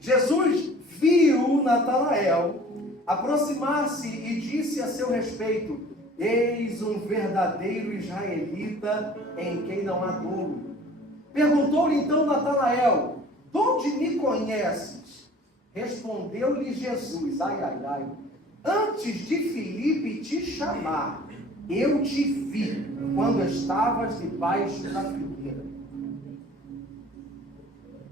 Jesus viu Natanael aproximar-se e disse a seu respeito: eis um verdadeiro israelita em quem não há dolo. Perguntou-lhe então Natanael: de onde me conheces? Respondeu-lhe Jesus: antes de Filipe te chamar, eu te vi quando estavas debaixo da figueira.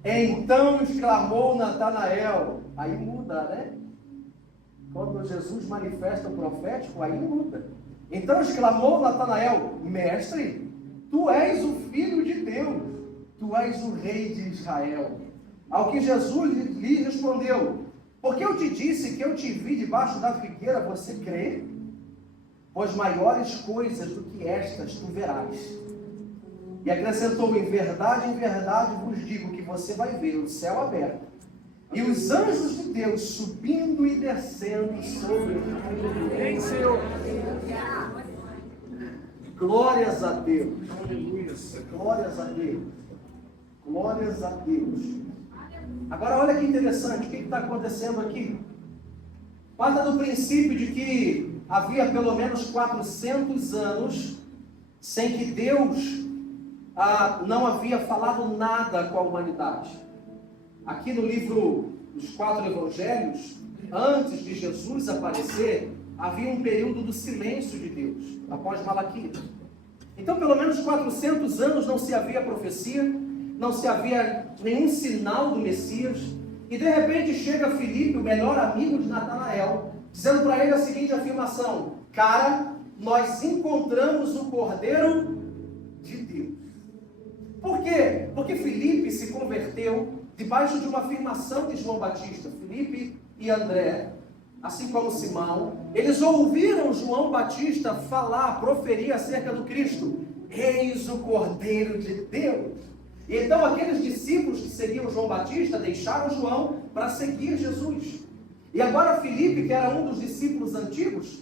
Então exclamou Natanael. Aí muda, né? Quando Jesus manifesta o profético, aí muda. Então exclamou Natanael: mestre, tu és o Filho de Deus, tu és o Rei de Israel. Ao que Jesus lhe respondeu: porque eu te disse que eu te vi debaixo da figueira, você crê? Pois maiores coisas do que estas tu verás. E acrescentou: em verdade vos digo que você vai ver o céu aberto e os anjos de Deus subindo e descendo sobre o Rei, Senhor. Glórias a Deus. Glórias a Deus. Glórias a Deus. Agora olha que interessante, o que está acontecendo aqui? Parta do princípio de que havia pelo menos 400 anos sem que Deus não havia falado nada com a humanidade. Aqui no livro dos 4 evangelhos, antes de Jesus aparecer, havia um período do silêncio de Deus, após Malaquias. Então, pelo menos 400 anos não se havia profecia, não se havia nenhum sinal do Messias, e de repente chega Filipe, o melhor amigo de Natanael, dizendo para ele a seguinte afirmação: cara, nós encontramos o Cordeiro de Deus. Por quê? Porque Filipe se converteu debaixo de uma afirmação de João Batista. Filipe e André, assim como Simão, eles ouviram João Batista falar, proferir acerca do Cristo: eis o Cordeiro de Deus. E então aqueles discípulos que seguiam João Batista deixaram João para seguir Jesus. E agora Filipe, que era um dos discípulos antigos,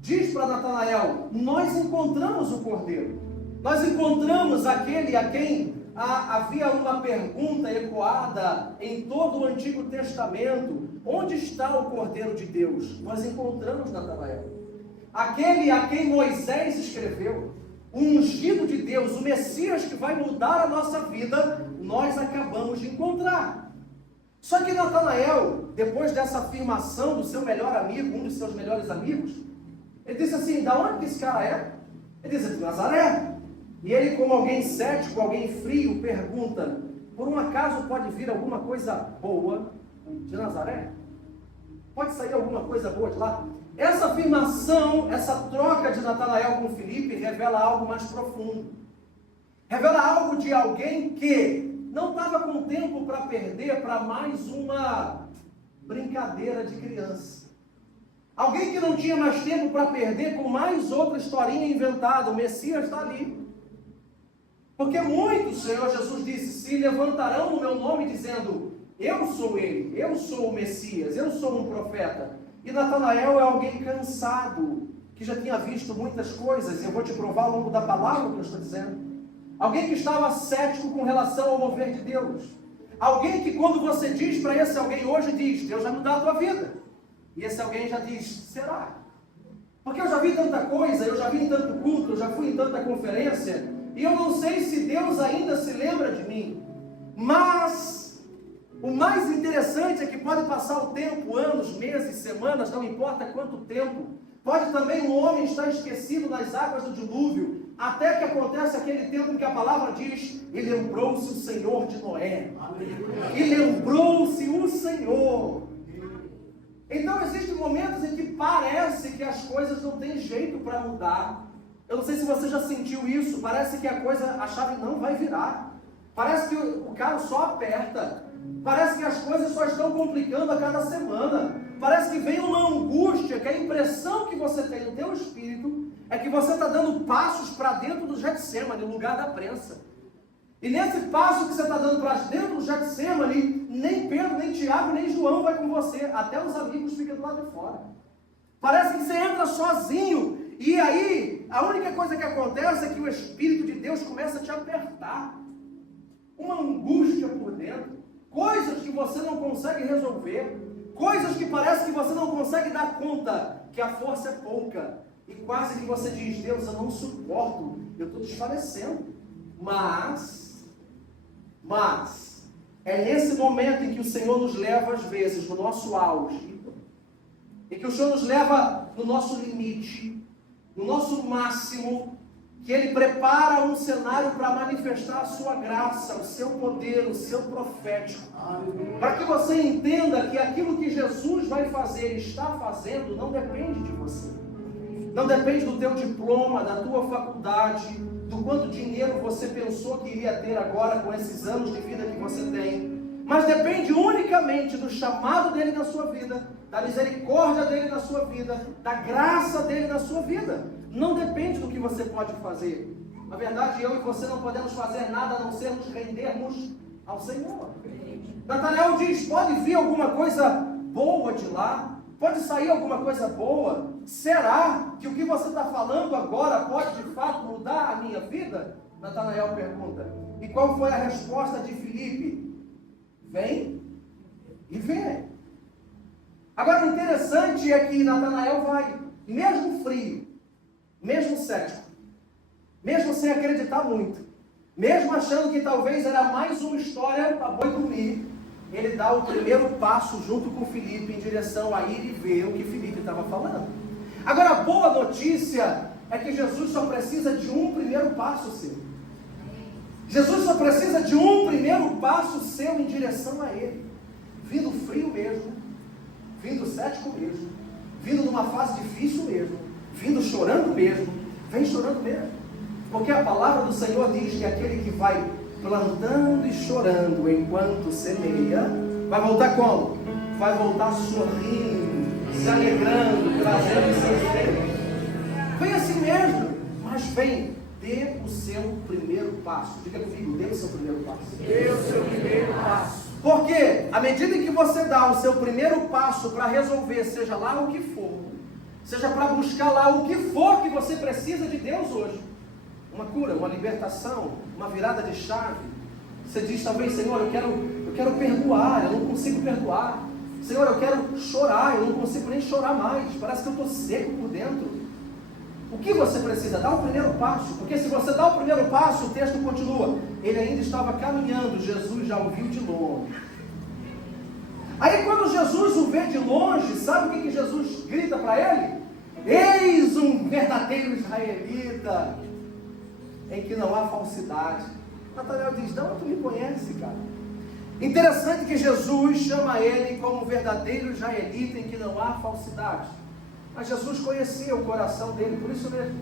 diz para Natanael: nós encontramos o Cordeiro. Nós encontramos aquele a quem havia uma pergunta ecoada em todo o Antigo Testamento: onde está o Cordeiro de Deus? Nós encontramos Natanael. Aquele a quem Moisés escreveu, o ungido de Deus, o Messias que vai mudar a nossa vida, nós acabamos de encontrar. Só que Natanael, depois dessa afirmação do seu melhor amigo, um dos seus melhores amigos, ele disse assim: da onde que esse cara é? Ele disse: de Nazaré. E ele, como alguém cético, alguém frio, pergunta: por um acaso pode vir alguma coisa boa de Nazaré? Pode sair alguma coisa boa de lá? Essa afirmação, essa troca de Natanael com Filipe revela algo mais profundo. Revela algo de alguém que não estava com tempo para perder para mais uma brincadeira de criança. Alguém que não tinha mais tempo para perder com mais outra historinha inventada. O Messias está ali. Porque muitos, o Senhor Jesus disse, se levantarão no meu nome dizendo: eu sou ele, eu sou o Messias, eu sou um profeta. E Natanael é alguém cansado, que já tinha visto muitas coisas, e eu vou te provar ao longo da palavra o que eu estou dizendo. Alguém que estava cético com relação ao mover de Deus. Alguém que, quando você diz para esse alguém hoje, diz: Deus vai mudar a tua vida. E esse alguém já diz: será? Porque eu já vi tanta coisa, eu já vi em tanto culto, eu já fui em tanta conferência, e eu não sei se Deus ainda se lembra de mim. Mas o mais interessante é que pode passar o tempo, anos, meses, semanas, não importa quanto tempo. Pode também um homem estar esquecido nas águas do dilúvio, até que acontece aquele tempo em que a palavra diz: e lembrou-se o Senhor de Noé. E lembrou-se o Senhor. Então existem momentos em que parece que as coisas não têm jeito para mudar. Eu não sei se você já sentiu isso. Parece que a chave não vai virar. Parece que o carro só aperta. Parece que as coisas só estão complicando a cada semana. Parece que vem uma angústia, que a impressão que você tem no teu espírito é que você está dando passos para dentro do Getsemane, no lugar da prensa. E nesse passo que você está dando para dentro do Getsemane, nem Pedro, nem Tiago, nem João vai com você. Até os amigos ficam do lado de fora. Parece que você entra sozinho. E aí, a única coisa que acontece é que o Espírito de Deus começa a te apertar. Uma angústia por dentro. coisas que você não consegue resolver, coisas que parece que você não consegue dar conta, que a força é pouca, e quase que você diz: Deus, eu não suporto, eu estou desfalecendo. Mas, é nesse momento em que o Senhor nos leva, às vezes, no nosso auge, em que o Senhor nos leva no nosso limite, no nosso máximo, que Ele prepara um cenário para manifestar a sua graça, o seu poder, o seu profético, para que você entenda que aquilo que Jesus vai fazer e está fazendo não depende de você, não depende do teu diploma, da tua faculdade, do quanto dinheiro você pensou que iria ter agora com esses anos de vida que você tem, mas depende unicamente do chamado dele na sua vida, da misericórdia dele na sua vida, da graça dele na sua vida. Não depende do que você pode fazer. Na verdade, eu e você não podemos fazer nada a não ser nos rendermos ao Senhor. Natanael diz: pode vir alguma coisa boa de lá? Pode sair alguma coisa boa? Será que o que você está falando agora pode de fato mudar a minha vida? Natanael pergunta. E qual foi a resposta de Filipe? Vem e vê. Agora, o interessante é que Natanael vai, mesmo frio, mesmo cético, mesmo sem acreditar muito, mesmo achando que talvez era mais uma história para boi dormir, ele dá o primeiro passo junto com Filipe em direção a ir e ver o que Filipe estava falando. Agora, a boa notícia é que Jesus só precisa de um primeiro passo seu. Jesus só precisa de um primeiro passo seu em direção a Ele, vindo frio mesmo, vindo cético mesmo, vindo numa fase difícil mesmo, vindo chorando mesmo, vem chorando mesmo, porque a palavra do Senhor diz que aquele que vai plantando e chorando enquanto semeia, vai voltar como? Vai voltar sorrindo, se alegrando, trazendo seus bens. Vem assim mesmo, mas vem, dê o seu primeiro passo. Diga comigo, dê o seu primeiro passo. Dê o seu primeiro passo. Porque, à medida em que você dá o seu primeiro passo para resolver, seja lá o que for, seja para buscar lá o que for que você precisa de Deus hoje, uma cura, uma libertação, uma virada de chave, você diz talvez: Senhor, eu quero perdoar, eu não consigo perdoar. Senhor, eu quero chorar, eu não consigo nem chorar mais, parece que eu estou seco por dentro. O que você precisa? Dar o primeiro passo, porque se você dá o primeiro passo, o texto continua, ele ainda estava caminhando, Jesus já o viu de longe. Aí quando Jesus o vê de longe, sabe o que Jesus grita para ele? Eis um verdadeiro israelita, em que não há falsidade. Natanael diz: não, tu me conhece, cara. Interessante que Jesus chama ele como verdadeiro israelita, em que não há falsidade. Mas Jesus conhecia o coração dele, por isso mesmo.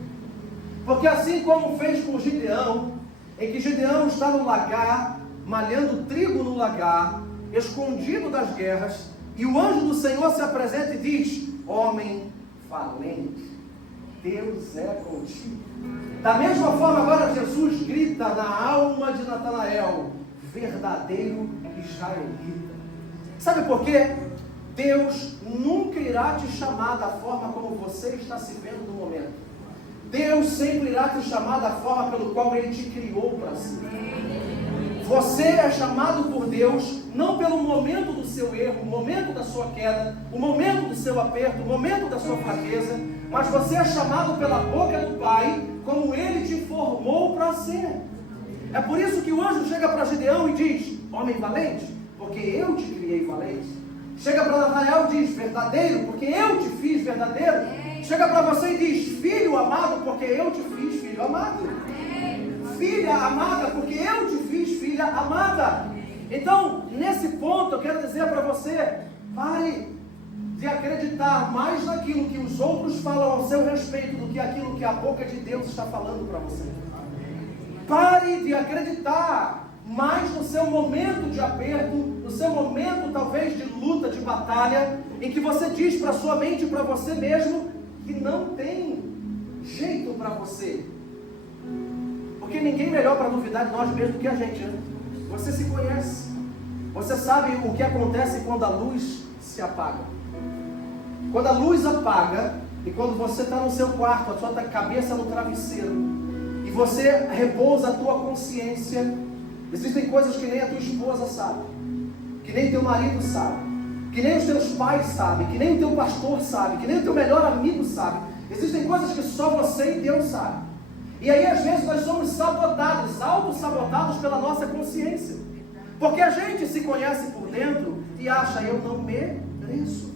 Porque assim como fez com Gideão, em que Gideão está no lagar, malhando trigo no lagar, escondido das guerras, e o anjo do Senhor se apresenta e diz: homem valente, Deus é contigo. Da mesma forma, agora Jesus grita na alma de Natanael: verdadeiro israelita. Sabe por quê? Deus nunca irá te chamar da forma como você está se vendo no momento. Deus sempre irá te chamar da forma pelo qual Ele te criou para si. Você é chamado por Deus não pelo momento do seu erro, o momento da sua queda, o momento do seu aperto, o momento da sua fraqueza, mas você é chamado pela boca do Pai como Ele te formou para ser. É por isso que o anjo chega para Gideão e diz: homem valente, porque eu te criei valente. Chega para Natanael e diz: verdadeiro, porque eu te fiz verdadeiro. Chega para você e diz: filho amado, porque eu te fiz filho amado. Filha amada, porque eu te fiz filha amada. Então, nesse ponto, eu quero dizer para você: pare de acreditar mais naquilo que os outros falam ao seu respeito do que aquilo que a boca de Deus está falando para você. Pare de acreditar mais no seu momento de aperto, no seu momento talvez de luta, de batalha, em que você diz para sua mente e para você mesmo que não tem jeito para você. Porque ninguém melhor para duvidar de nós mesmos do que a gente, né? Você se conhece, você sabe o que acontece quando a luz se apaga. Quando a luz apaga, e quando você está no seu quarto, a sua cabeça no travesseiro, e você repousa a tua consciência, existem coisas que nem a tua esposa sabe. que nem teu marido sabe, que nem os teus pais sabem, que nem o teu pastor sabe, que nem o teu melhor amigo sabe. Existem coisas que só você e Deus sabem. E aí às vezes nós somos sabotados, auto-sabotados pela nossa consciência. Porque a gente se conhece por dentro e acha, eu não mereço.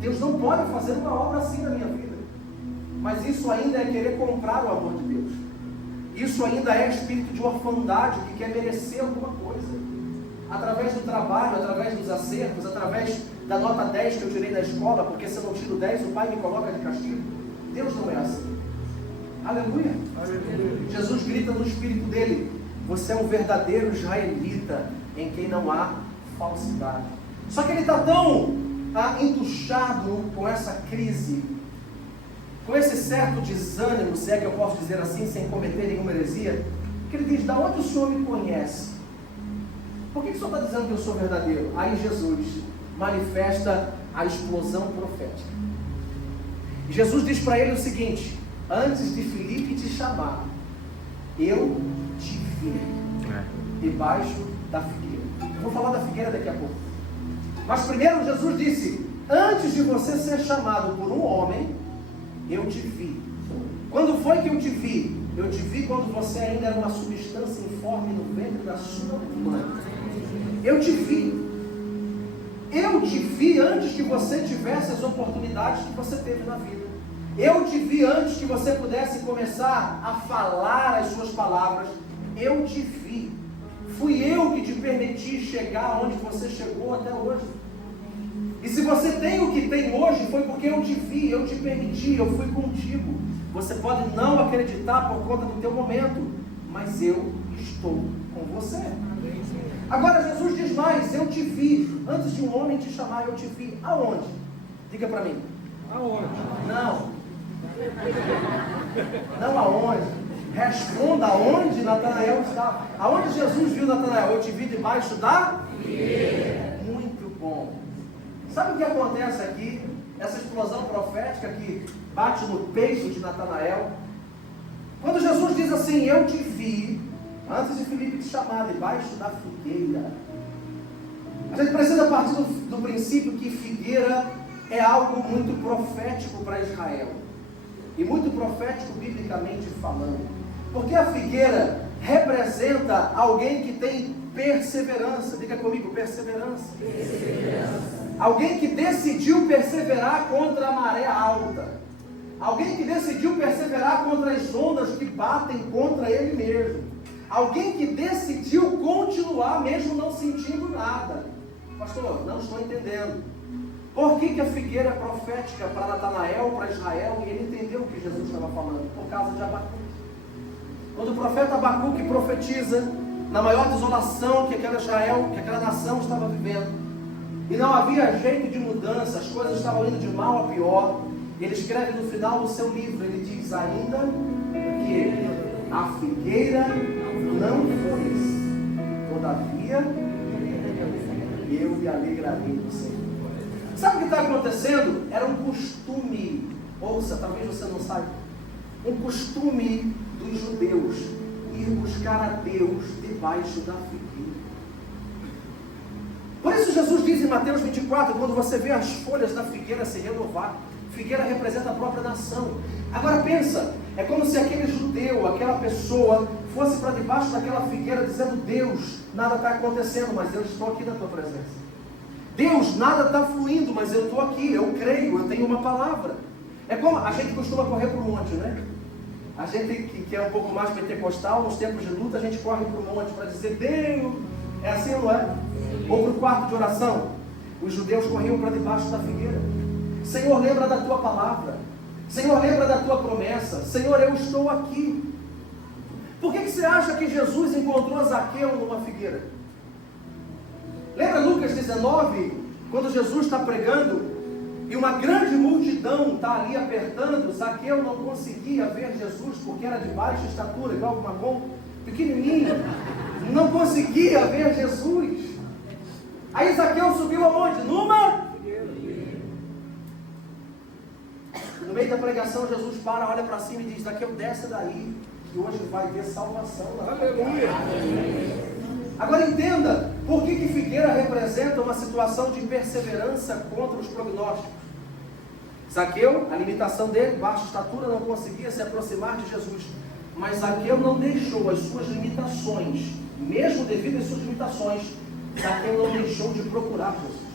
Deus não pode fazer uma obra assim na minha vida. Mas isso ainda é querer comprar o amor de Deus. Isso ainda é espírito de orfandade que quer merecer alguma coisa. Através do trabalho, através dos acertos, através da nota 10 que eu tirei da escola, porque se eu não tiro 10, o pai me coloca de castigo. Deus não é assim. Aleluia. Aleluia. Jesus grita no espírito dele: você é um verdadeiro israelita, em quem não há falsidade. Só que ele está tão entuchado com essa crise, com esse certo desânimo, se é que eu posso dizer assim, sem cometer nenhuma heresia, que ele diz: da onde o Senhor me conhece? Por que o Senhor está dizendo que eu sou verdadeiro? Aí Jesus manifesta a explosão profética. E Jesus diz para ele o seguinte: antes de Filipe te chamar, eu te vi debaixo da figueira. Eu vou falar da figueira daqui a pouco. Mas primeiro Jesus disse: antes de você ser chamado por um homem, eu te vi. Quando foi que eu te vi? Eu te vi quando você ainda era uma substância informe no ventre da sua mãe. Eu te vi. Eu te vi antes que você tivesse as oportunidades que você teve na vida. Eu te vi antes que você pudesse começar a falar as suas palavras. Eu te vi. Fui eu que te permiti chegar onde você chegou até hoje. E se você tem o que tem hoje, foi porque eu te vi, eu te permiti, eu fui contigo. Você pode não acreditar por conta do teu momento, mas eu estou com você. Agora Jesus diz mais: eu te vi. Antes de um homem te chamar, eu te vi. Aonde? Diga para mim. Aonde? Não. Não aonde. Responda aonde Natanael estava. Aonde Jesus viu Natanael? Eu te vi debaixo da figueira. Muito bom. Sabe o que acontece aqui? Essa explosão profética que bate no peito de Natanael. Quando Jesus diz assim: eu te vi, antes de Filipe te chamar, debaixo da figueira. A gente precisa partir do princípio que figueira é algo muito profético para Israel. E muito profético biblicamente falando. Porque a figueira representa alguém que tem perseverança. Diga comigo: perseverança. Perseverança. Alguém que decidiu perseverar contra a maré alta. Alguém que decidiu perseverar contra as ondas que batem contra ele mesmo. Alguém que decidiu continuar mesmo não sentindo nada. Pastor, não estou entendendo. Por que a figueira é profética para Natanael, para Israel, e ele entendeu o que Jesus estava falando? Por causa de Abacuque. Quando o profeta Abacuque profetiza na maior desolação que aquela Israel, que aquela nação estava vivendo, e não havia jeito de mudança, as coisas estavam indo de mal a pior, ele escreve no final do seu livro, ele diz: ainda que a figueira não floresça, todavia eu me alegrarei no Senhor. Sabe o que está acontecendo? Era um costume, ouça, talvez você não saiba, um costume dos judeus ir buscar a Deus debaixo da figueira. Por isso Jesus diz em Mateus 24, quando você vê as folhas da figueira se renovar, figueira representa a própria nação. Agora pensa, é como se aquele judeu, aquela pessoa, fosse para debaixo daquela figueira dizendo: Deus, nada está acontecendo, mas eu estou aqui na tua presença. Deus, nada está fluindo, mas eu estou aqui, eu creio, eu tenho uma palavra. É como a gente costuma correr para o monte, né? A gente que é um pouco mais pentecostal, nos tempos de luta, a gente corre para o monte para dizer: Deus, é assim ou não é? Ou para o quarto de oração. Os judeus corriam para debaixo da figueira. Senhor, lembra da tua palavra. Senhor, lembra da tua promessa. Senhor, eu estou aqui. Por que você acha que Jesus encontrou Zaqueu numa figueira? Lembra Lucas 19, quando Jesus está pregando e uma grande multidão está ali apertando? Zaqueu não conseguia ver Jesus porque era de baixa estatura, igual o Macon, pequenininho, não conseguia ver Jesus. Aí Zaqueu subiu aonde? Numa? No meio da pregação, Jesus para, olha para cima e diz: Zaqueu, desce daí, que hoje vai ter salvação. Aleluia! Agora entenda, Por que figueira representa uma situação de perseverança contra os prognósticos? Zaqueu, a limitação dele, baixa estatura, não conseguia se aproximar de Jesus. Mas Zaqueu não deixou as suas limitações, mesmo devido às suas limitações, Zaqueu não deixou de procurar Jesus.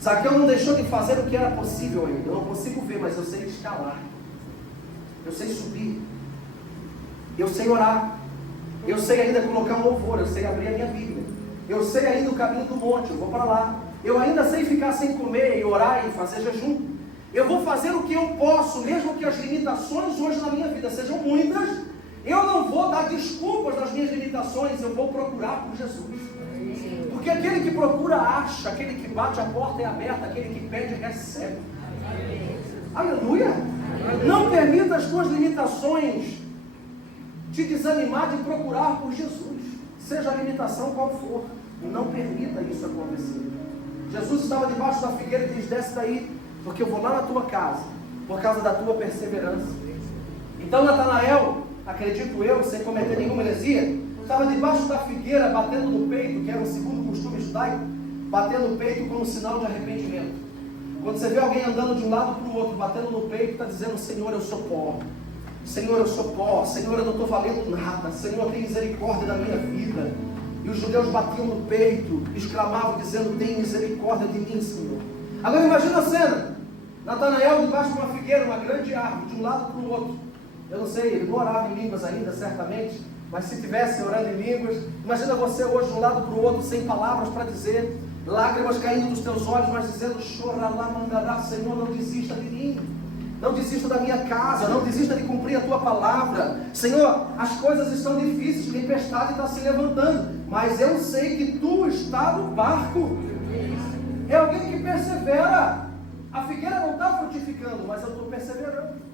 Zaqueu não deixou de fazer o que era possível ainda. Eu não consigo ver, mas eu sei escalar. Eu sei subir. Eu sei orar. Eu sei ainda colocar um louvor. Eu sei abrir a minha Bíblia. Eu sei ainda o caminho do monte. Eu vou para lá. Eu ainda sei ficar sem comer e orar e fazer jejum. Eu vou fazer o que eu posso, mesmo que as limitações hoje na minha vida sejam muitas. Eu não vou dar desculpas das minhas limitações. Eu vou procurar por Jesus. Porque aquele que procura acha, aquele que bate a porta é aberta, aquele que pede recebe. Aleluia! Não permita as tuas limitações te desanimar de procurar por Jesus, seja a limitação qual for. Não permita isso acontecer. Jesus estava debaixo da figueira e diz: desce daí, porque eu vou lá na tua casa, por causa da tua perseverança. Então Natanael, acredito eu, sem cometer nenhuma heresia, estava debaixo da figueira, batendo no peito, que era o segundo costume judaico, batendo no peito como sinal de arrependimento. Quando você vê alguém andando de um lado para o outro, batendo no peito, está dizendo: Senhor, eu sou pó. Senhor, eu sou pó. Senhor, eu não estou valendo nada. Senhor, tem misericórdia da minha vida. E os judeus batiam no peito, exclamavam, dizendo: tem misericórdia de mim, Senhor. Agora imagina a cena: Natanael debaixo de uma figueira, uma grande árvore, de um lado para o outro. Eu não sei, ele não orava em línguas ainda, certamente, mas se estivesse orando em línguas, imagina você hoje de um lado para o outro, sem palavras para dizer, lágrimas caindo dos teus olhos, mas dizendo: chora lá, mandará, Senhor, não desista de mim, não desista da minha casa, não desista de cumprir a tua palavra. Senhor, as coisas estão difíceis, tempestade está se levantando, mas eu sei que tu está no barco. É alguém que persevera. A figueira não está frutificando, mas eu estou perseverando.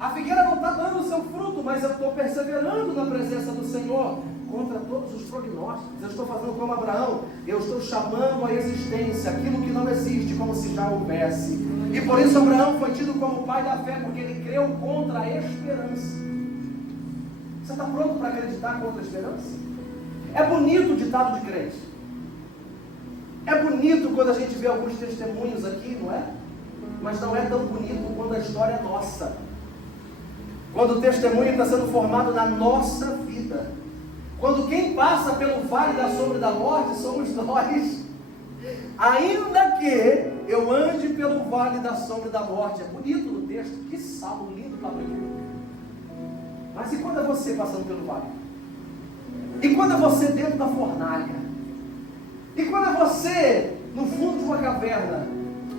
A figueira não está dando o seu fruto, mas eu estou perseverando na presença do Senhor, contra todos os prognósticos. Eu estou fazendo como Abraão, eu estou chamando à existência aquilo que não existe, como se já houvesse. E por isso Abraão foi tido como pai da fé, porque ele creu contra a esperança. Você está pronto para acreditar contra a esperança? É bonito o ditado de crente. É bonito quando a gente vê alguns testemunhos aqui, não é? Mas não é tão bonito quando a história é nossa. Quando o testemunho está sendo formado na nossa vida. Quando quem passa pelo vale da sombra da morte somos nós. Ainda que eu ande pelo vale da sombra da morte. É bonito no texto. Que salmo lindo para mim. Mas e quando é você passando pelo vale? E quando é você dentro da fornalha? E quando é você no fundo de uma caverna?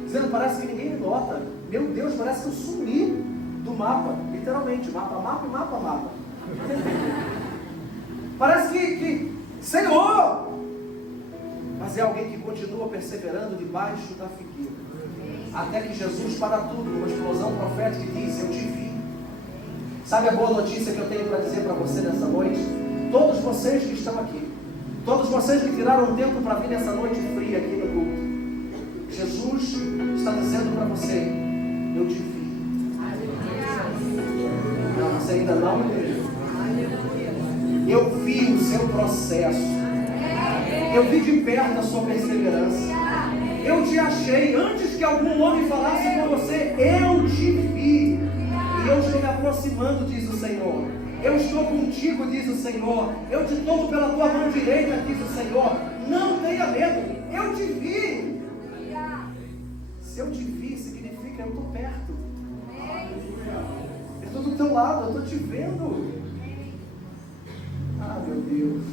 Dizendo: parece que ninguém me nota. Meu Deus, parece que eu sumi do mapa, literalmente, mapa. Parece que Senhor! Mas é alguém que continua perseverando debaixo da figueira. Até que Jesus para tudo, uma explosão profética, e diz: eu te vi. Sabe a boa notícia que eu tenho para dizer para você nessa noite? Todos vocês que estão aqui, todos vocês que tiraram um tempo para vir nessa noite fria aqui no culto, Jesus está dizendo para você: eu te vi. Não, você ainda não entendeu. Eu vi o seu processo. Eu vi de perto a sua perseverança. Eu te achei antes que algum homem falasse com você. Eu te vi. E eu estou me aproximando, diz o Senhor. Eu estou contigo, diz o Senhor. Eu te tomo pela tua mão direita, diz o Senhor. Não tenha medo. Eu te vi. Se eu te vi, significa eu estou perto. Eu estou do teu lado, eu estou te vendo. Ah, meu Deus.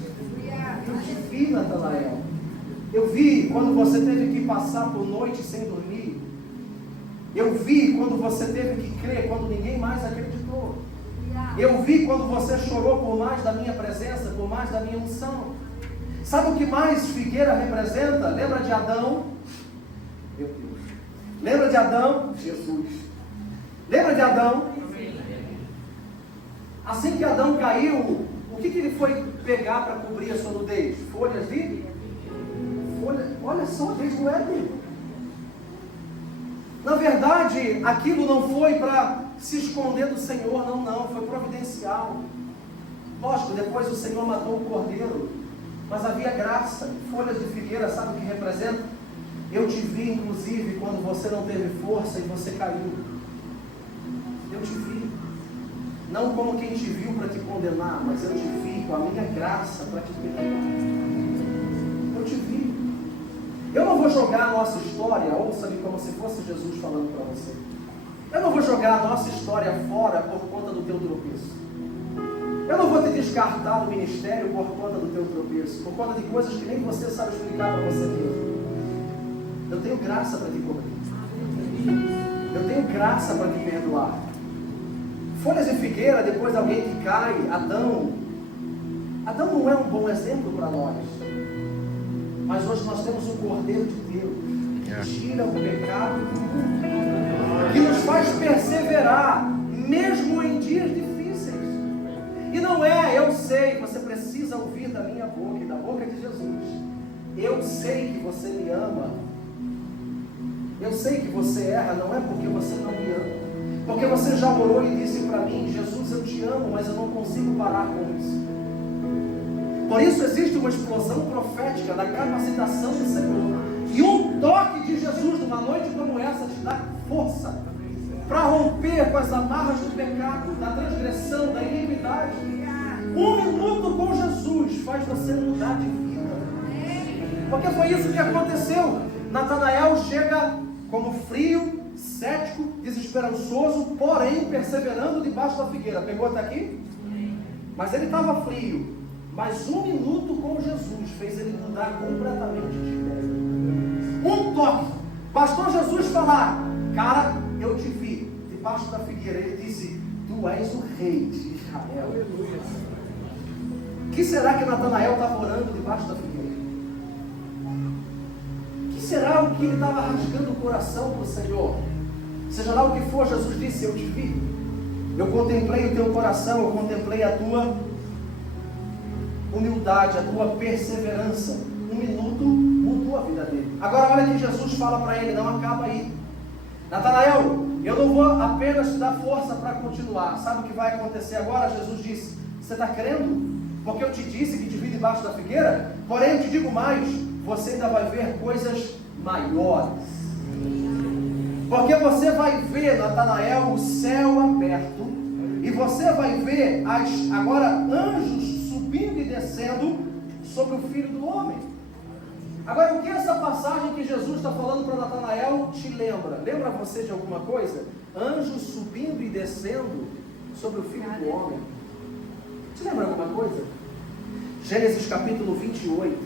Eu te vi, Natanael. Eu vi quando você teve que passar por noite sem dormir. Eu vi quando você teve que crer, quando ninguém mais acreditou. Eu vi quando você chorou por mais da minha presença, por mais da minha unção. Sabe o que mais figueira representa? Lembra de Adão? Meu Deus. Lembra de Adão? Jesus. Lembra de Adão? Assim que Adão caiu, o que ele foi pegar para cobrir a sua nudez? Folhas de? Olha só, desde o Éden. Na verdade, aquilo não foi para se esconder do Senhor, não, foi providencial. Lógico, depois o Senhor matou o cordeiro mas havia graça. Folhas de figueira, sabe o que representa? Eu te vi, inclusive, quando você não teve força e você caiu. Eu te vi. Não como quem te viu para te condenar, mas eu te vi com a minha graça para te perdoar. Eu te vi. Eu não vou jogar a nossa história, ouça-me como se fosse Jesus falando para você. Eu não vou jogar a nossa história fora por conta do teu tropeço. Eu não vou te descartar do ministério por conta do teu tropeço, por conta de coisas que nem você sabe explicar para você mesmo. Eu tenho graça para te cobrir. Eu tenho graça para te perdoar. Folhas de figueira, depois de alguém que cai, Adão não é um bom exemplo para nós. Mas hoje nós temos um Cordeiro de Deus que tira o pecado do mundo, que nos faz perseverar, mesmo em dias difíceis. E não é, eu sei, você precisa ouvir da minha boca e da boca de Jesus. Eu sei que você me ama. Eu sei que você erra, não é porque você não me ama. Porque você já orou e disse para mim, Jesus, eu te amo, mas eu não consigo parar com isso. Por isso existe uma explosão profética da capacitação do Senhor. E um toque de Jesus numa noite como essa te dá força para romper com as amarras do pecado, da transgressão, da iniquidade. 1 minuto com Jesus faz você mudar de vida. Porque foi isso que aconteceu. Natanael chega como frio, cético, desesperançoso, porém perseverando debaixo da figueira. Pegou até aqui? Mas ele estava frio. Mas 1 minuto com Jesus fez ele mudar completamente de ideia. Um toque. Bastou Jesus falar, cara, eu te vi debaixo da figueira. Ele disse, tu és o rei de Israel. O que será que Natanael estava orando debaixo da figueira? O que será o que ele estava rasgando o coração para o Senhor? Seja lá o que for, Jesus disse, eu te vi. Eu contemplei o teu coração, eu contemplei a tua humildade, a tua perseverança. 1 minuto mudou a vida dele. Agora olha que Jesus fala para ele, não acaba aí. Natanael, eu não vou apenas te dar força para continuar. Sabe o que vai acontecer agora? Jesus disse, você está crendo? Porque eu te disse que te vi debaixo da figueira? Porém eu te digo mais, você ainda vai ver coisas maiores. Porque você vai ver, Natanael, o céu aberto, e você vai ver agora anjos subindo e descendo sobre o Filho do Homem. Agora, o que essa passagem que Jesus está falando para Natanael te lembra? Lembra você de alguma coisa? Anjos subindo e descendo sobre o Filho do Homem. Te lembra alguma coisa? Gênesis capítulo 28.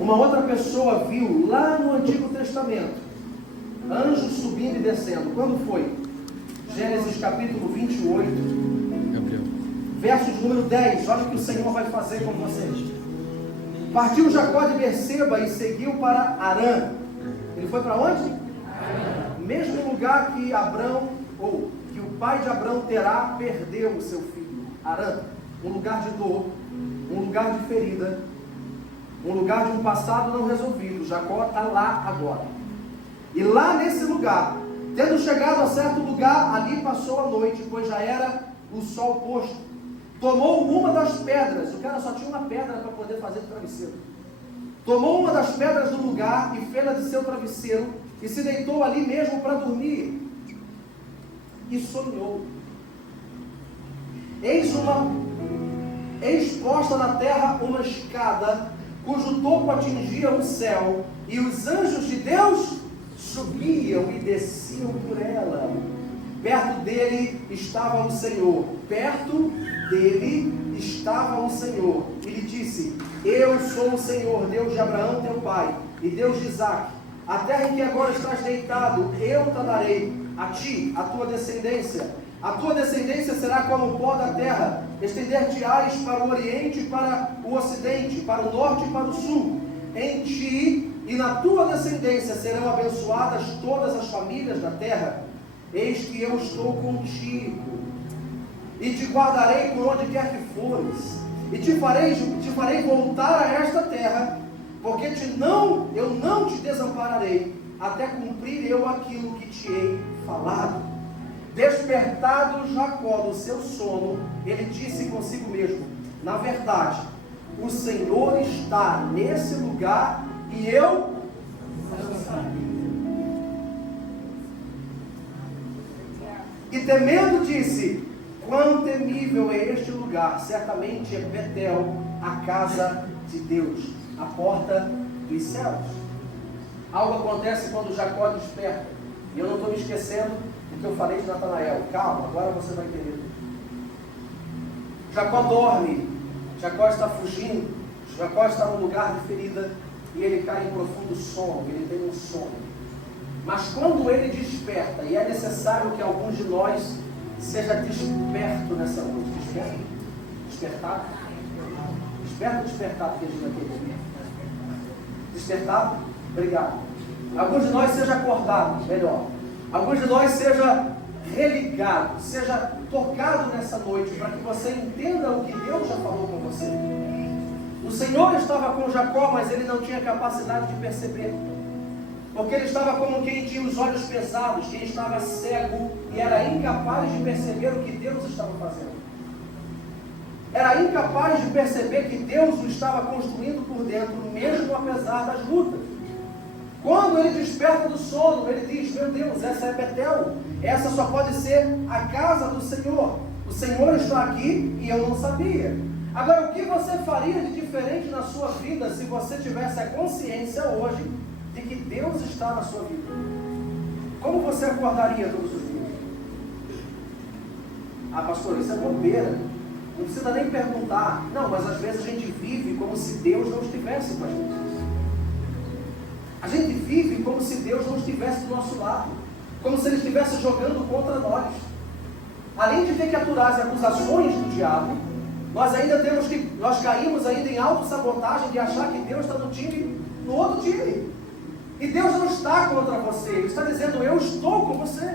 Uma outra pessoa viu lá no Antigo Testamento anjos subindo e descendo. Quando foi? Gênesis capítulo 28, versos número 10. Olha o que o Senhor vai fazer com vocês. Partiu Jacó de Berseba e seguiu para Harã. Ele foi para onde? Mesmo lugar que Abrão, ou que o pai de Abrão Terá perdeu o seu filho. Harã, um lugar de dor, um lugar de ferida, um lugar de um passado não resolvido. Jacó está lá agora. E lá nesse lugar, tendo chegado a certo lugar, ali passou a noite, pois já era o sol posto. Tomou uma das pedras, o cara só tinha uma pedra para poder fazer de travesseiro. Tomou uma das pedras do lugar e fê-la de seu travesseiro, e se deitou ali mesmo para dormir. E sonhou. Eis posta na terra uma escada, cujo topo atingia o céu, e os anjos de Deus subiam e desciam por ela. Perto dele estava o Senhor. Perto dele estava o Senhor. E lhe disse, eu sou o Senhor, Deus de Abraão teu pai, e Deus de Isaque. A terra em que agora estás deitado, eu te darei, a ti, a tua descendência. A tua descendência será como o pó da terra. Estender-te-ás para o oriente e para o ocidente, para o norte e para o sul. Em ti e na tua descendência serão abençoadas todas as famílias da terra. Eis que eu estou contigo, e te guardarei por onde quer que fores, e te farei voltar a esta terra, porque eu não te desampararei, até cumprir eu aquilo que te hei falado. Despertado Jacó do seu sono, ele disse consigo mesmo, na verdade, o Senhor está nesse lugar e eu não sabia. E temendo disse: quão temível é este lugar! Certamente é Betel, a casa de Deus, a porta dos céus. Algo acontece quando Jacó desperta. E eu não estou me esquecendo do que eu falei de Natanael. Calma, agora você vai entender. Jacó dorme, Jacó está fugindo, Jacó está num lugar de ferida e ele cai em profundo sono, ele tem um sono. Mas quando ele desperta, e é necessário que alguns de nós seja desperto nessa noite. Desperto? Despertado? Desperto ou despertado, que a gente aqui? Despertado? Obrigado. Alguns de nós seja acordado, melhor. Alguns de nós seja religado, seja tocado nessa noite, para que você entenda o que Deus já falou com você. O Senhor estava com Jacó, mas ele não tinha capacidade de perceber. Porque ele estava como quem tinha os olhos pesados, quem estava cego e era incapaz de perceber o que Deus estava fazendo. Era incapaz de perceber que Deus o estava construindo por dentro, mesmo apesar das lutas. Quando ele desperta do sono, ele diz: meu Deus, essa é Betel, essa só pode ser a casa do Senhor. O Senhor está aqui e eu não sabia. Agora, o que você faria de diferente na sua vida se você tivesse a consciência hoje de que Deus está na sua vida? Como você acordaria todos os dias? Ah, pastor, isso é bobeira. Não precisa nem perguntar. Não, mas às vezes a gente vive como se Deus não estivesse com a gente. A gente vive como se Deus não estivesse do nosso lado. Como se Ele estivesse jogando contra nós. Além de ter que aturar as acusações do diabo, nós caímos ainda em autossabotagem de achar que Deus está no outro time. E Deus não está contra você. Ele está dizendo: eu estou com você.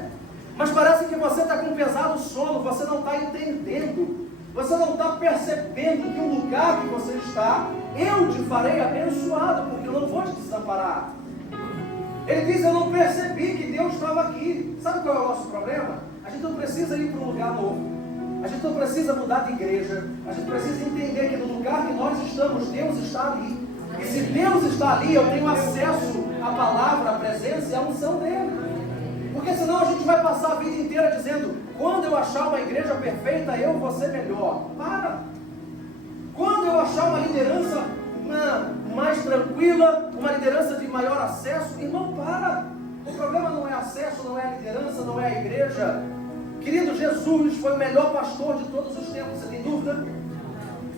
Mas parece que você está com um pesado sono. Você não está entendendo. Você não está percebendo que o lugar que você está, eu te farei abençoado, porque eu não vou te desamparar. Ele diz: eu não percebi que Deus estava aqui. Sabe qual é o nosso problema? A gente não precisa ir para um lugar novo. A gente não precisa mudar de igreja. A gente precisa entender que no lugar que nós estamos, Deus está ali. E se Deus está ali, eu tenho acesso à palavra, à presença e à unção dele. Porque senão a gente vai passar a vida inteira dizendo: quando eu achar uma igreja perfeita, eu vou ser melhor. Para! Quando eu achar uma liderança mais tranquila, uma liderança de maior acesso, irmão, para! O problema não é acesso, não é a liderança, não é a igreja. Querido, Jesus foi o melhor pastor de todos os tempos, você tem dúvida?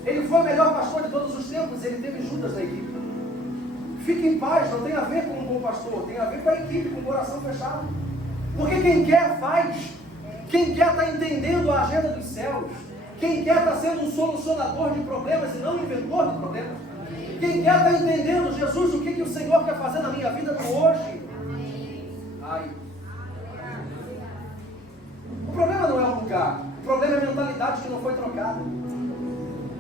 Ele foi o melhor pastor de todos os tempos, ele teve Judas na equipe. Fique em paz, não tem a ver com um bom pastor, tem a ver com a equipe, com o coração fechado. Porque quem quer faz, quem quer está entendendo a agenda dos céus, quem quer está sendo um solucionador de problemas e não um inventor de problemas. Quem quer está entendendo: Jesus, o que o Senhor quer fazer na minha vida no hoje? Ai. O problema não é o lugar, o problema é a mentalidade que não foi trocada,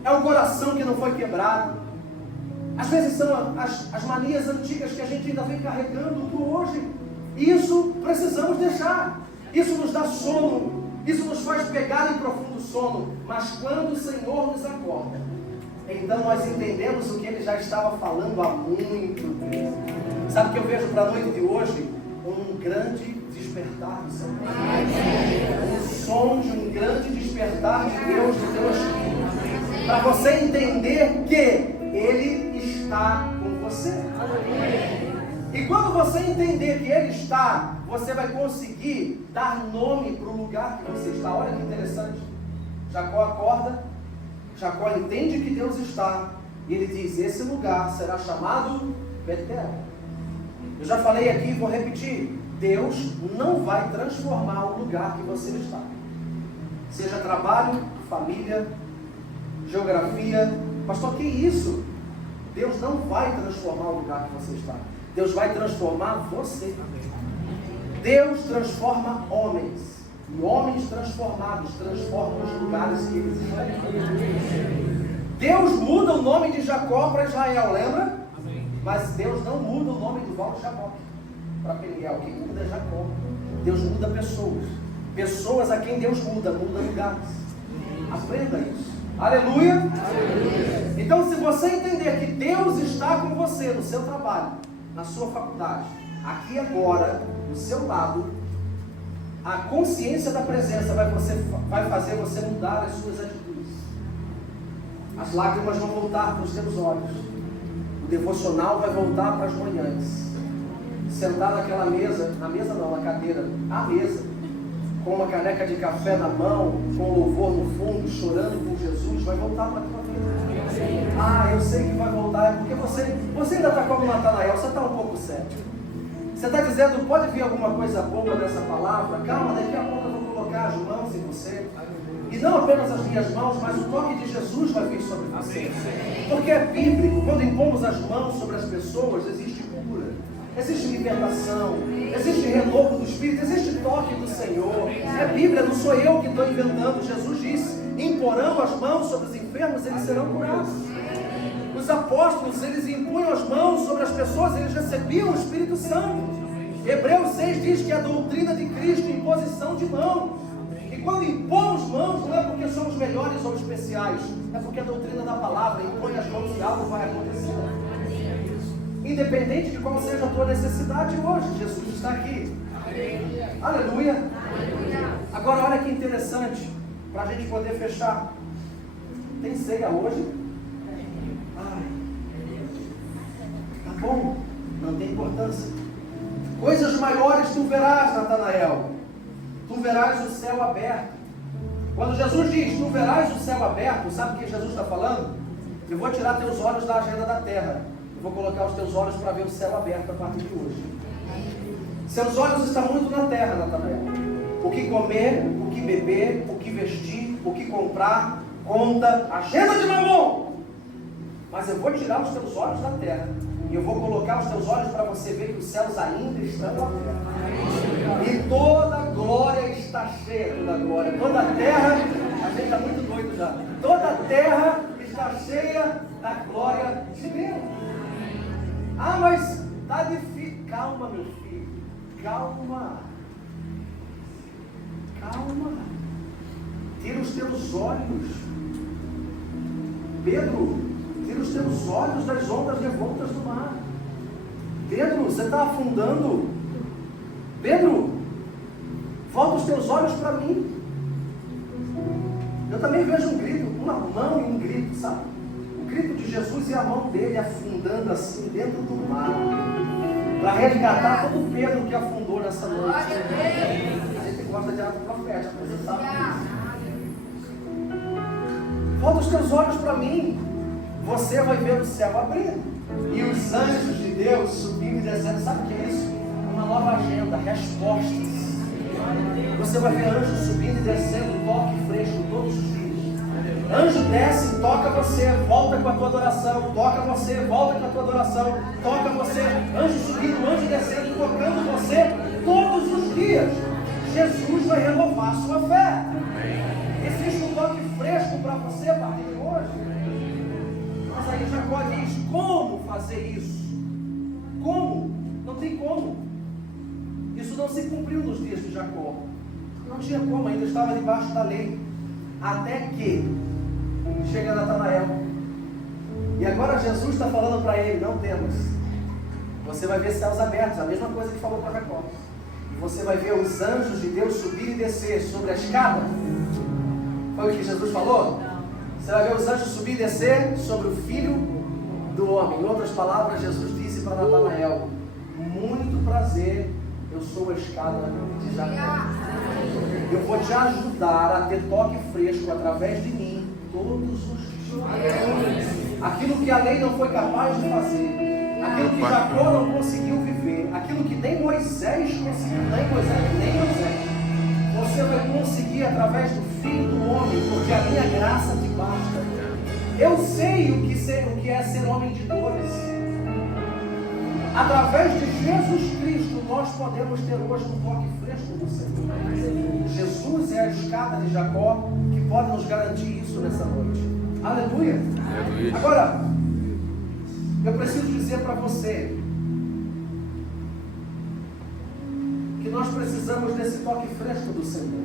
é o coração que não foi quebrado. Às vezes são as manias antigas que a gente ainda vem carregando para o hoje. Isso precisamos deixar. Isso nos dá sono, isso nos faz pegar em profundo sono. Mas quando o Senhor nos acorda, então nós entendemos o que Ele já estava falando há muito tempo. Sabe o que eu vejo para a noite de hoje? Um grande despertar do Senhor. Um som de um grande despertar de Deus no teu espírito. Para você entender que Ele está com você. E quando você entender que Ele está, você vai conseguir dar nome para o lugar que você está. Olha que interessante. Jacó acorda, Jacó entende que Deus está, e ele diz: esse lugar será chamado Betel. Eu já falei aqui e vou repetir: Deus não vai transformar o lugar que você está. Seja trabalho, família, geografia. Pastor, que isso? Deus não vai transformar o lugar que você está. Deus vai transformar você. Deus transforma homens. E homens transformados transformam os lugares que eles estão. Deus muda o nome de Jacó para Israel, lembra? Mas Deus não muda o nome do Val de Jacó para Peniel. Quem muda é Jacó. Deus muda pessoas. Pessoas a quem Deus muda lugares. Aprenda isso. Aleluia! Aleluia. Então, se você entender que Deus está com você no seu trabalho, na sua faculdade, aqui agora, do seu lado, a consciência da presença vai fazer você mudar as suas atitudes. As lágrimas vão voltar para os seus olhos. O devocional vai voltar para as manhãs. Sentar naquela mesa, na cadeira, a mesa, com uma caneca de café na mão, com louvor no fundo, chorando com Jesus, vai voltar para a tua vida. Ah, eu sei que vai voltar, porque você ainda está como Natanael, você está um pouco cético. Você está dizendo, pode vir alguma coisa boa dessa palavra? Calma, daqui a pouco eu vou colocar as mãos em você. E não apenas as minhas mãos, mas o toque de Jesus vai vir sobre você. Porque é bíblico, quando impomos as mãos sobre as pessoas, existe cura, existe libertação, existe renovo do Espírito, existe toque do Senhor. É Bíblia, não sou eu que estou inventando. Jesus disse, imporão as mãos sobre os enfermos, eles serão curados. Os apóstolos, eles impunham as mãos sobre as pessoas, eles recebiam o Espírito Santo. Hebreus 6 diz que a doutrina de Cristo, imposição de mão. E quando impomos mãos, não é porque somos melhores ou especiais, é porque a doutrina da palavra impõe as mãos e algo vai acontecer. Independente de qual seja a tua necessidade hoje, Jesus está aqui. Aleluia. Agora olha que interessante, para a gente poder fechar. Tem ceia hoje? Ai, tá bom, não tem importância. Coisas maiores tu verás, Natanael. Tu verás o céu aberto. Quando Jesus diz, tu verás o céu aberto, sabe o que Jesus está falando? Eu vou tirar teus olhos da agenda da terra. Eu vou colocar os teus olhos para ver o céu aberto a partir de hoje. Seus olhos estão muito na terra, Natanael. O que comer, o que beber, o que vestir, o que comprar, conta, agenda de mamão. Mas eu vou tirar os teus olhos da terra. E eu vou colocar os teus olhos para você ver que os céus ainda estão abertos. E toda a glória está cheia, toda a glória. Toda a terra, a gente está muito doido já. Toda a terra está cheia da glória de Deus. Ah, mas está difícil. Calma, meu filho. Calma. Calma. Tira os teus olhos. Pedro, tira os teus olhos das ondas revoltas do mar. Pedro, você está afundando. Pedro, volta os teus olhos para mim. Eu também vejo um grito, uma mão e um grito, sabe? O grito de Jesus e a mão dele afundando assim dentro do mar, para resgatar todo o Pedro que afundou nessa noite. A gente gosta de água profética, você sabe disso. Volta os teus olhos para mim. Você vai ver o céu abrindo e os anjos de Deus subindo e descendo. Sabe o que é isso? Uma nova agenda, respostas. Você vai ver anjos subindo e descendo, toque fresco todos os dias. Anjo desce, toca você, volta com a tua adoração, toca você, volta com a tua adoração, toca você, anjo subindo, anjo descendo, tocando você todos os dias. Jesus vai renovar a sua fé. Existe um toque fresco para você a partir de hoje. Mas aí Jacó diz, como fazer isso? Como? Não tem como. Isso não se cumpriu nos dias de Jacó. Não tinha como, ainda estava debaixo da lei. Até que chega Natanael. E agora Jesus está falando para ele, não temas. Você vai ver céus abertos, a mesma coisa que falou para Jacó. E você vai ver os anjos de Deus subir e descer sobre a escada. Foi o que Jesus falou? Você vai ver os anjos subir e descer sobre o Filho do Homem. Em outras palavras, Jesus disse para Natanael, muito prazer, eu sou a escada de Jacó. Eu vou te ajudar a ter toque fresco através de mim todos os dias. Aquilo que a lei não foi capaz de fazer, aquilo que Jacó não conseguiu viver, aquilo que nem Moisés conseguiu, nem Moisés, você vai conseguir através do Filho do Homem, porque a minha graça te basta. Eu sei o que é ser homem de dores. Através de Jesus Cristo, nós podemos ter hoje um toque fresco do Senhor. Jesus é a escada de Jacó que pode nos garantir isso nessa noite. Aleluia. Aleluia. Agora, eu preciso dizer para você que nós precisamos desse toque fresco do Senhor.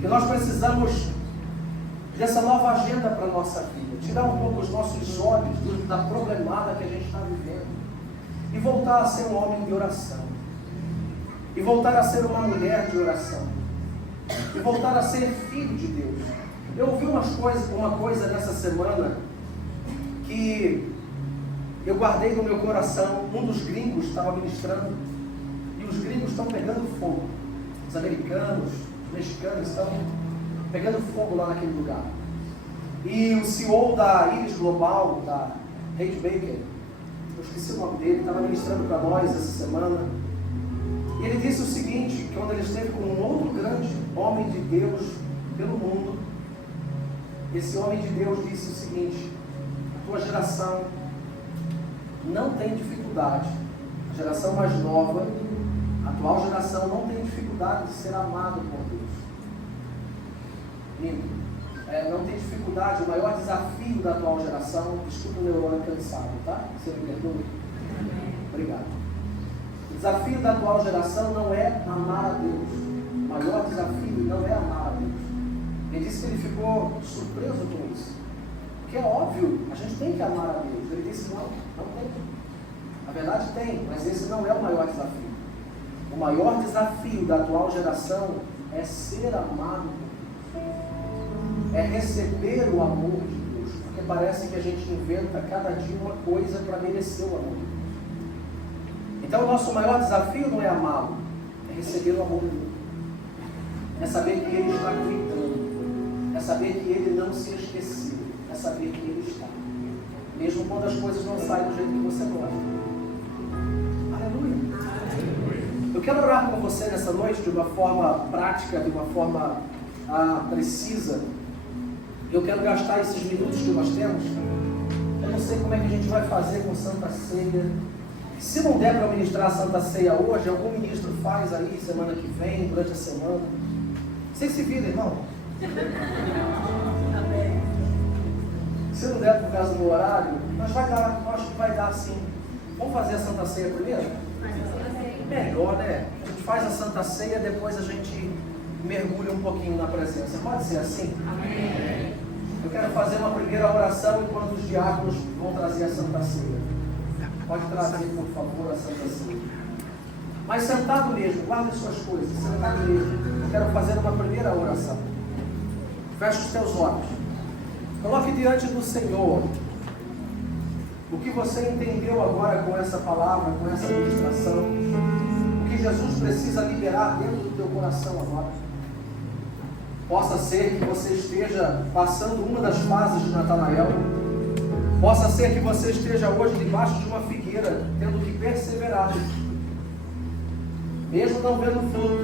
Que nós precisamos dessa nova agenda para a nossa vida. Tirar um pouco os nossos olhos da problemada que a gente está vivendo. E voltar a ser um homem de oração. E voltar a ser uma mulher de oração. E voltar a ser filho de Deus. Eu ouvi uma coisa nessa semana que eu guardei no meu coração. Um dos gringos estava ministrando. E os gringos estão pegando fogo. Os americanos, os mexicanos estão pegando fogo lá naquele lugar. E o CEO da Iris Global, da Reid Baker, eu esqueci o nome dele, estava ministrando para nós essa semana. E ele disse o seguinte, que quando ele esteve com um outro grande homem de Deus pelo mundo, esse homem de Deus disse o seguinte: a tua geração não tem dificuldade, a geração mais nova, a atual geração não tem dificuldade de ser amado por Deus. Lindo. Não tem dificuldade, o maior desafio da atual geração, desculpa o neurônio cansado, tá? Você me perdoa? Obrigado. O desafio da atual geração não é amar a Deus. O maior desafio não é amar a Deus. Ele disse que ele ficou surpreso com isso. Porque é óbvio, a gente tem que amar a Deus. Ele disse, não tem. Na verdade tem, mas esse não é o maior desafio. O maior desafio da atual geração é ser amado por Deus. É receber o amor de Deus. Porque parece que a gente inventa cada dia uma coisa para merecer o amor de Deus. Então o nosso maior desafio não é amá-lo, é receber o amor de Deus. É saber que Ele está cuidando. É saber que Ele não se esqueceu. É saber que Ele está. Mesmo quando as coisas não saem do jeito que você gosta. Aleluia. Eu quero orar com você nessa noite de uma forma prática, de uma forma precisa. Eu quero gastar esses minutos que nós temos. Eu não sei como é que a gente vai fazer com Santa Ceia. Se não der para ministrar a Santa Ceia hoje, algum ministro faz aí semana que vem, durante a semana. Vocês se viram, irmão? Se não der por causa do horário, mas vai dar, eu acho que vai dar sim. Vamos fazer a Santa Ceia primeiro? Melhor, né? A gente faz a Santa Ceia, depois a gente mergulha um pouquinho na presença. Pode ser assim? Amém. Eu quero fazer uma primeira oração enquanto os diáconos vão trazer a Santa Ceia. Pode trazer, por favor, a Santa Ceia. Mas sentado mesmo, guarde suas coisas, sentado mesmo. Eu quero fazer uma primeira oração. Feche os teus olhos. Coloque diante do Senhor o que você entendeu agora com essa palavra, com essa ministração. O que Jesus precisa liberar dentro do teu coração agora. Possa ser que você esteja passando uma das fases de Natanael. Possa ser que você esteja hoje debaixo de uma figueira, tendo que perseverar, mesmo não vendo fruto,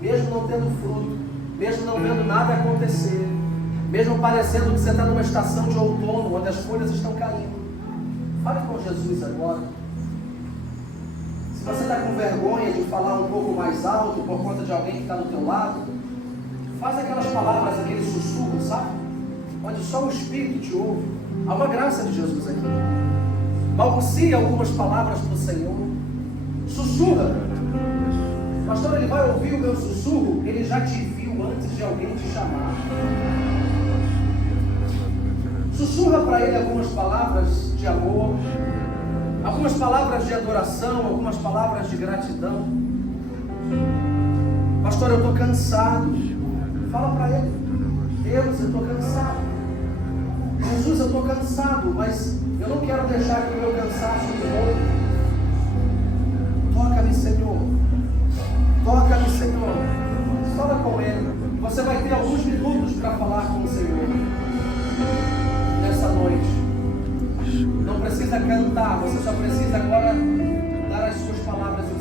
mesmo não tendo fruto, mesmo não vendo nada acontecer, mesmo parecendo que você está numa estação de outono, onde as folhas estão caindo. Fale com Jesus agora. Se você está com vergonha de falar um pouco mais alto por conta de alguém que está do teu lado, faz aquelas palavras, aquele sussurro, sabe? Onde só o Espírito te ouve. Há uma graça de Jesus aqui. Balbucie algumas palavras para o Senhor. Sussurra. Pastor, ele vai ouvir o meu sussurro? Ele já te viu antes de alguém te chamar. Sussurra para ele algumas palavras de amor, algumas palavras de adoração, algumas palavras de gratidão. Pastor, eu estou cansado. Fala para ele: Deus, eu estou cansado. Jesus, eu estou cansado, mas eu não quero deixar que o meu cansaço me roube. Toca-me, Senhor. Toca-me, Senhor. Fala com ele. Você vai ter alguns minutos para falar com o Senhor nessa noite. Não precisa cantar, você só precisa agora dar as suas palavras ao